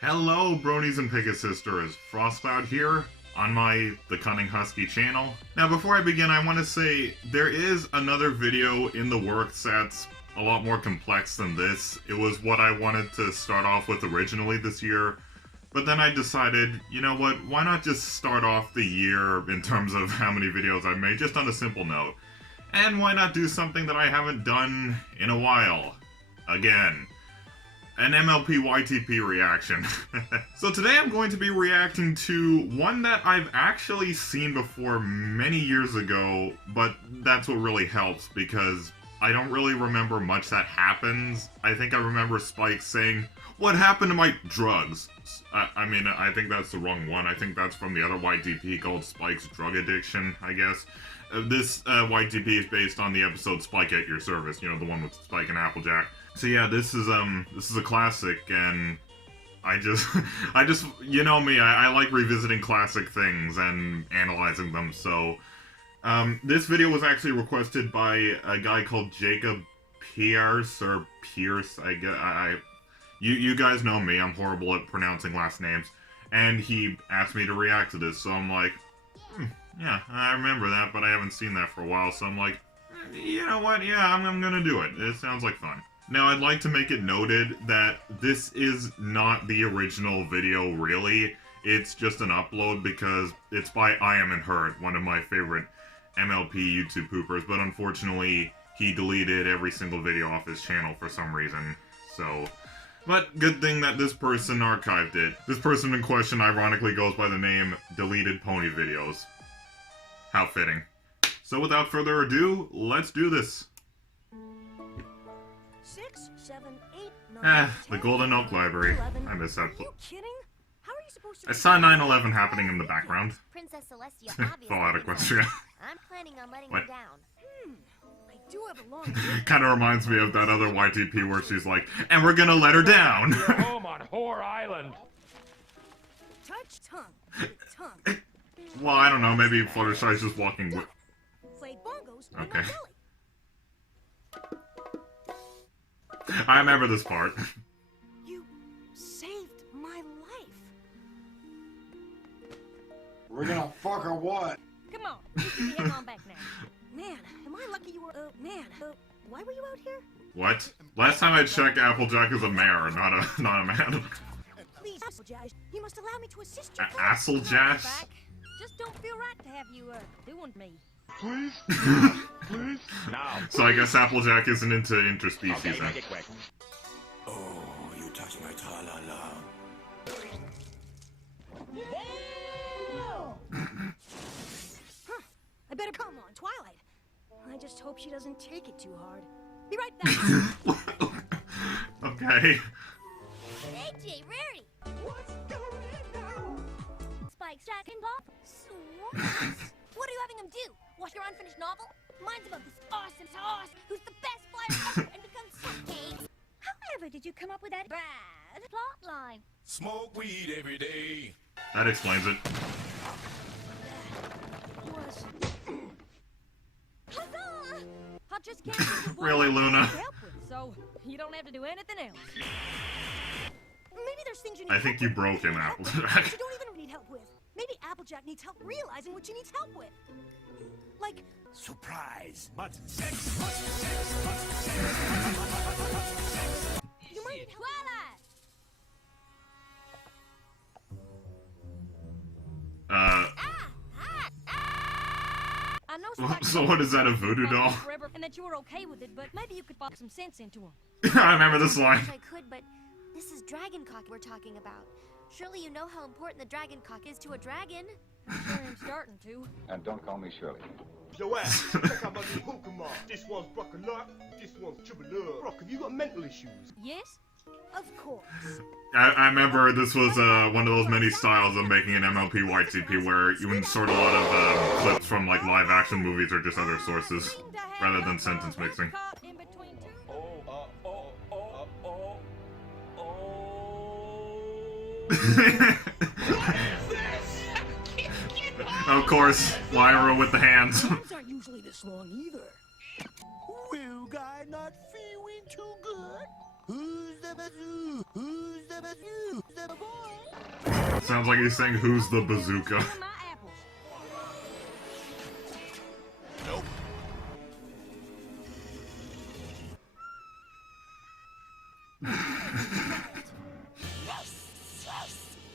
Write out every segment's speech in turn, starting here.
Hello, bronies and Pigget sisters. FrostCloud here on The Cunning Husky channel. Now, before I begin, I want to say there is another video in the works that's a lot more complex than this. It was what I wanted to start off with originally this year, but then I decided, you know what, why not just start off the year in terms of how many videos I've made, just on a simple note. And why not do something that I haven't done in a while? Again. An MLP YTP reaction. So today I'm going to be reacting to one that I've actually seen before many years ago, but that's what really helps because I don't really remember much that happens. I think I remember Spike saying, "What happened to my drugs?" I think that's the wrong one. I think that's from the other YTP called Spike's Drug Addiction, I guess. This YTP is based on the episode Spike at Your Service, you know, the one with Spike and Applejack. So yeah, this is a classic, and I just, you know me, I like revisiting classic things and analyzing them, so, this video was actually requested by a guy called Jacob Pierce, or Pierce, I guess, you guys know me, I'm horrible at pronouncing last names, and he asked me to react to this, so I'm like, yeah, I remember that, but I haven't seen that for a while, so I'm like, you know what, yeah, I'm gonna do it, it sounds like fun. Now, I'd like to make it noted that this is not the original video, really. It's just an upload because it's by IAmInHurt, one of my favorite MLP YouTube poopers, but unfortunately, he deleted every single video off his channel for some reason, so... But good thing that this person archived it. This person in question ironically goes by the name Deleted Pony Videos. How fitting. So without further ado, let's do this. 6, 7, 8, 9, the Golden Oak Library. 11. I miss that. Are you kidding? How are you supposed to... I saw 9/11 happening in the background. Princess Celestia obviously Fallout Equestria. I'm planning on letting What? her down. I do have a long... Kind of reminds me of that other YTP where she's like, and we're gonna let her down. You're home on Whore Island. Touch tongue. Tongue. Well, I don't know, maybe Fluttershy's just walking with... Play bongos in Okay. my belly. I remember this part. You saved my life. We're gonna fuck or what? Come on, you should be heading on back now. Man, am I lucky you were... why were you out here? What? Last time I checked, Applejack is a mare, not a man. Please, Applejack, you must allow me to assist you. Asslejack? Just don't feel right to have you, doing me. Please? Please? Now. So I guess Applejack isn't into interspecies Okay, then. make it quick. Oh, you touched my tra-la-la. I better come on, Twilight. I just hope she doesn't take it too hard. Be right back. Okay. AJ, Rarity! What's going on? Spike, Jack, and Pop? What are you having him do? Watch your unfinished novel? Mine's about this awesome horse who's the best flyer ever and becomes cupcakes. However did you come up with that bad plot line? Smoke weed every day. That explains it. Huzzah! I just can't think of what Really, I can Luna? help with, so you don't have to do anything else. Maybe there's things you need I think help you with broke that him, you help with Applejack. that you don't even need help with. Maybe Applejack needs help realizing what she needs help with. Like, Surprise. you might need help. Twilight! I know Spike So what is that, a voodoo doll? forever, and that you were okay with it, but maybe you could fuck some sense into him. I remember this line. I could, but this is Dragon Cock we're talking about. Surely you know how important the Dragon Cock is to a dragon. I'm sure I'm starting to. And don't call me Shirley. Yo, ass, check out my new Pokemon. This one's Brock Luck, this one's Triple Love. Brock, have you got mental issues? Yes? Of course. I remember this was one of those many styles of making an MLP YTP where you insert a lot of clips from like live action movies or just other sources, rather than sentence mixing. Of course, Lyra with the hands. Arms aren't usually this long either. Will guy not feeling too good? Who's Sounds like he's saying, "Who's the bazooka?" My apples.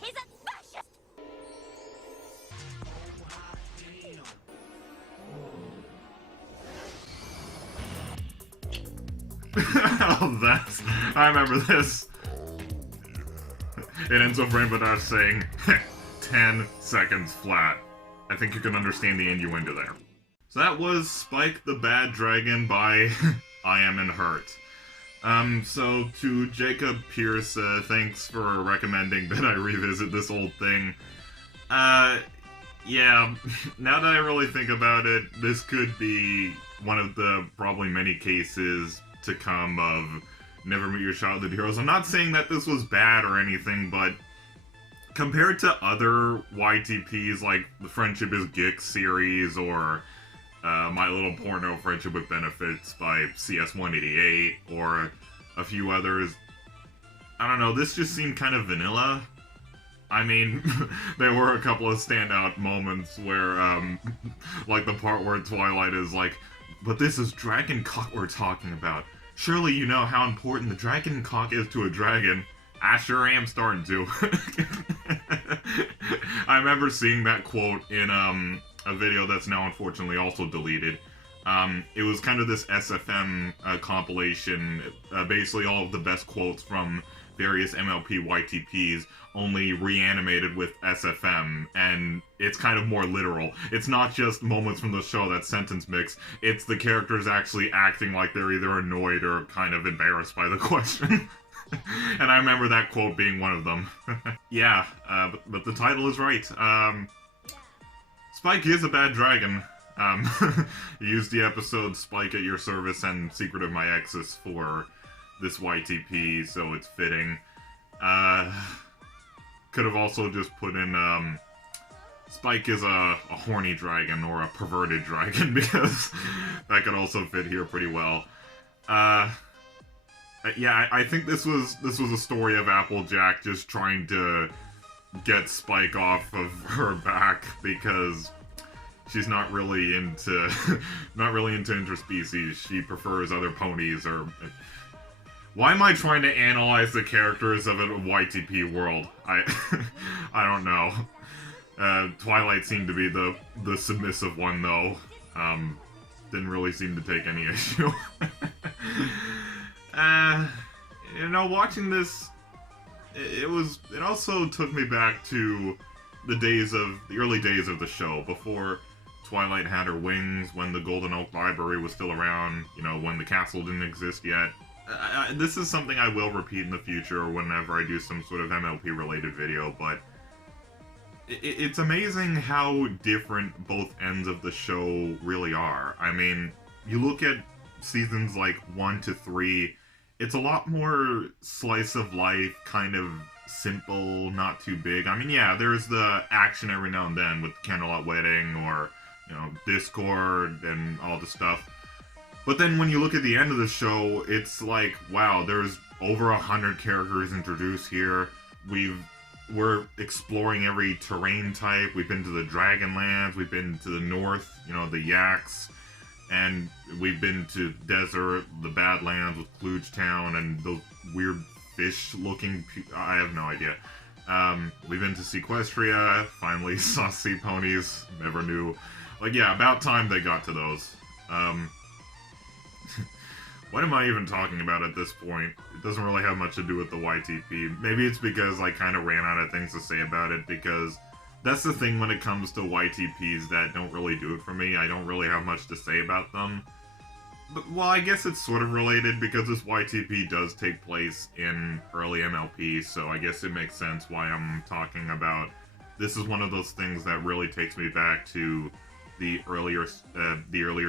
He's a fascist! Oh, that's... I remember this. It ends with Rainbow Dash saying, 10 seconds flat. I think you can understand the innuendo there. So that was Spike the Bad Dragon by IAmInHurt. So to Jacob Pierce, thanks for recommending that I revisit this old thing. Yeah, now that I really think about it, this could be one of the probably many cases to come of Never Meet Your Childhood Heroes. I'm not saying that this was bad or anything, but compared to other YTPs like the Friendship is Geek series or My Little Porno Friendship with Benefits by CS188 or a few others, I don't know, this just seemed kind of vanilla. I mean, there were a couple of standout moments where, like the part where Twilight is like, "But this is dragon cock we're talking about. Surely you know how important the dragon cock is to a dragon." I sure am starting to. I remember seeing that quote in a video that's now unfortunately also deleted. It was kind of this SFM compilation, basically all of the best quotes from various MLP YTPs, only reanimated with SFM, and it's kind of more literal. It's not just moments from the show, that sentence mix, it's the characters actually acting like they're either annoyed or kind of embarrassed by the question. And I remember that quote being one of them. Yeah, but the title is right. Spike is a bad dragon. Used the episode Spike at Your Service and Secret of My Exes for this YTP, so it's fitting. Could have also just put in, Spike is a horny dragon or a perverted dragon, because that could also fit here pretty well. Yeah, I think this was a story of Applejack just trying to get Spike off of her back because she's not really into interspecies. She prefers other ponies or. Why am I trying to analyze the characters of a YTP world? I don't know. Twilight seemed to be the submissive one though. Didn't really seem to take any issue. You know, watching this, it also took me back to the early days of the show, before Twilight had her wings, when the Golden Oak Library was still around, you know, when the castle didn't exist yet. This is something I will repeat in the future whenever I do some sort of MLP related video, but it's amazing how different both ends of the show really are. I mean, you look at seasons like 1 to 3, it's a lot more slice of life, kind of simple, not too big. I mean, yeah, there's the action every now and then with Candlelight Wedding or, you know, Discord and all the stuff. But then when you look at the end of the show, it's like, wow, there's over 100 characters introduced here. We're exploring every terrain type. We've been to the Dragonlands, we've been to the north, you know, the Yaks, and we've been to desert, the Badlands with Kludge Town, and those weird fish-looking... I have no idea. We've been to Sequestria, finally saw sea ponies, never knew. Like, yeah, about time they got to those. What am I even talking about at this point? It doesn't really have much to do with the YTP. Maybe it's because I kind of ran out of things to say about it, because that's the thing when it comes to YTPs that don't really do it for me. I don't really have much to say about them. But, well, I guess it's sort of related, because this YTP does take place in early MLP, so I guess it makes sense why I'm talking about... This is one of those things that really takes me back to the earlier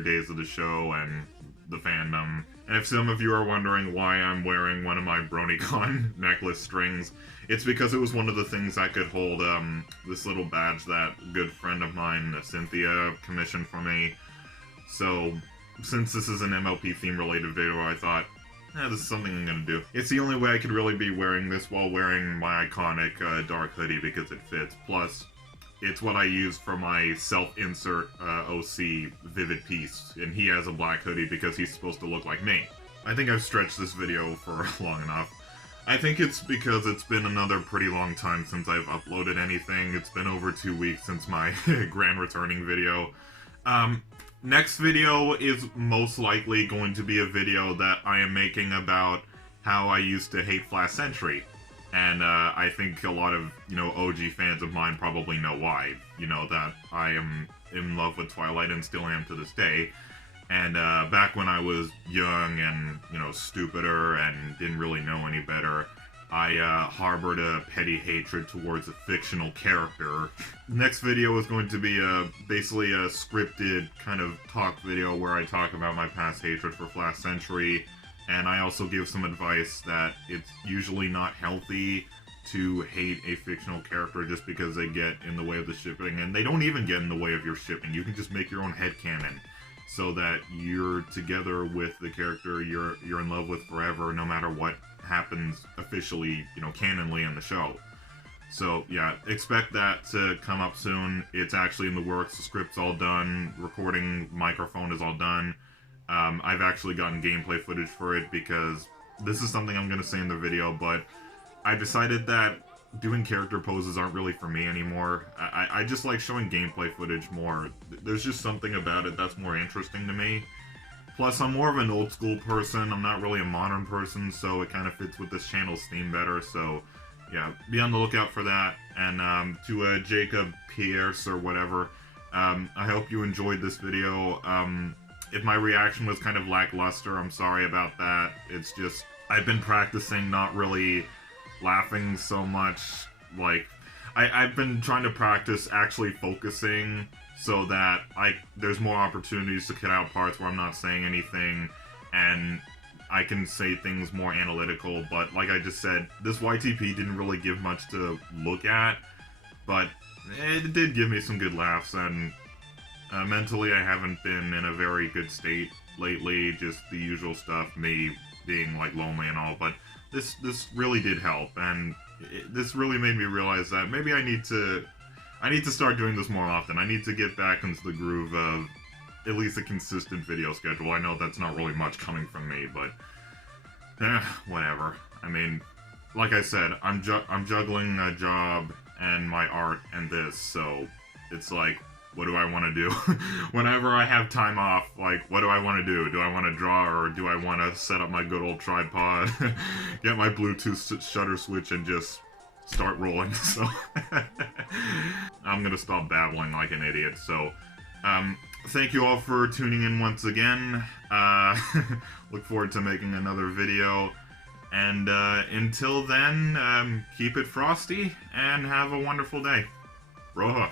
days of the show and the fandom. And if some of you are wondering why I'm wearing one of my BronyCon necklace strings, it's because it was one of the things I could hold this little badge that a good friend of mine, Cynthia, commissioned for me. So, since this is an MLP theme related video, I thought, this is something I'm gonna do. It's the only way I could really be wearing this while wearing my iconic dark hoodie because it fits. Plus, it's what I use for my self-insert OC Vivid piece, and he has a black hoodie because he's supposed to look like me. I think I've stretched this video for long enough. I think it's because it's been another pretty long time since I've uploaded anything. It's been over 2 weeks since my grand returning video. Next video is most likely going to be a video that I am making about how I used to hate Flash Sentry. And I think a lot of, OG fans of mine probably know why. That I am in love with Twilight and still am to this day. And back when I was young and, stupider and didn't really know any better, I harbored a petty hatred towards a fictional character. Next video is going to be basically a scripted kind of talk video where I talk about my past hatred for Flash Sentry, and I also give some advice that it's usually not healthy to hate a fictional character just because they get in the way of the shipping, and they don't even get in the way of your shipping. You can just make your own headcanon so that you're together with the character you're in love with forever, no matter what happens officially, canonly in the show. So yeah, expect that to come up soon. It's actually in the works. The script's all done. Recording microphone is all done. I've actually gotten gameplay footage for it because this is something I'm going to say in the video, but I decided that doing character poses aren't really for me anymore. I just like showing gameplay footage more. There's just something about it that's more interesting to me. Plus, I'm more of an old school person. I'm not really a modern person, so it kind of fits with this channel's theme better. So, yeah, be on the lookout for that. And to Jacob Pierce or whatever, I hope you enjoyed this video. If my reaction was kind of lackluster, I'm sorry about that. It's just, I've been practicing not really laughing so much. Like, I've been trying to practice actually focusing so that there's more opportunities to cut out parts where I'm not saying anything, and I can say things more analytical. But like I just said, this YTP didn't really give much to look at, but it did give me some good laughs, and mentally I haven't been in a very good state lately, just the usual stuff, me being like lonely and all, but this really did help, and this really made me realize that maybe I need to start doing this more often. I need to get back into the groove of at least a consistent video schedule. I know that's not really much coming from me, but whatever. I mean, like I said, I'm juggling a job and my art and this, so it's like, what do I want to do? Whenever I have time off, like, what do I want to do? Do I want to draw, or do I want to set up my good old tripod, get my Bluetooth shutter switch, and just start rolling? So I'm gonna stop babbling like an idiot. So thank you all for tuning in once again. Look forward to making another video, and until then, keep it frosty and have a wonderful day. Roha.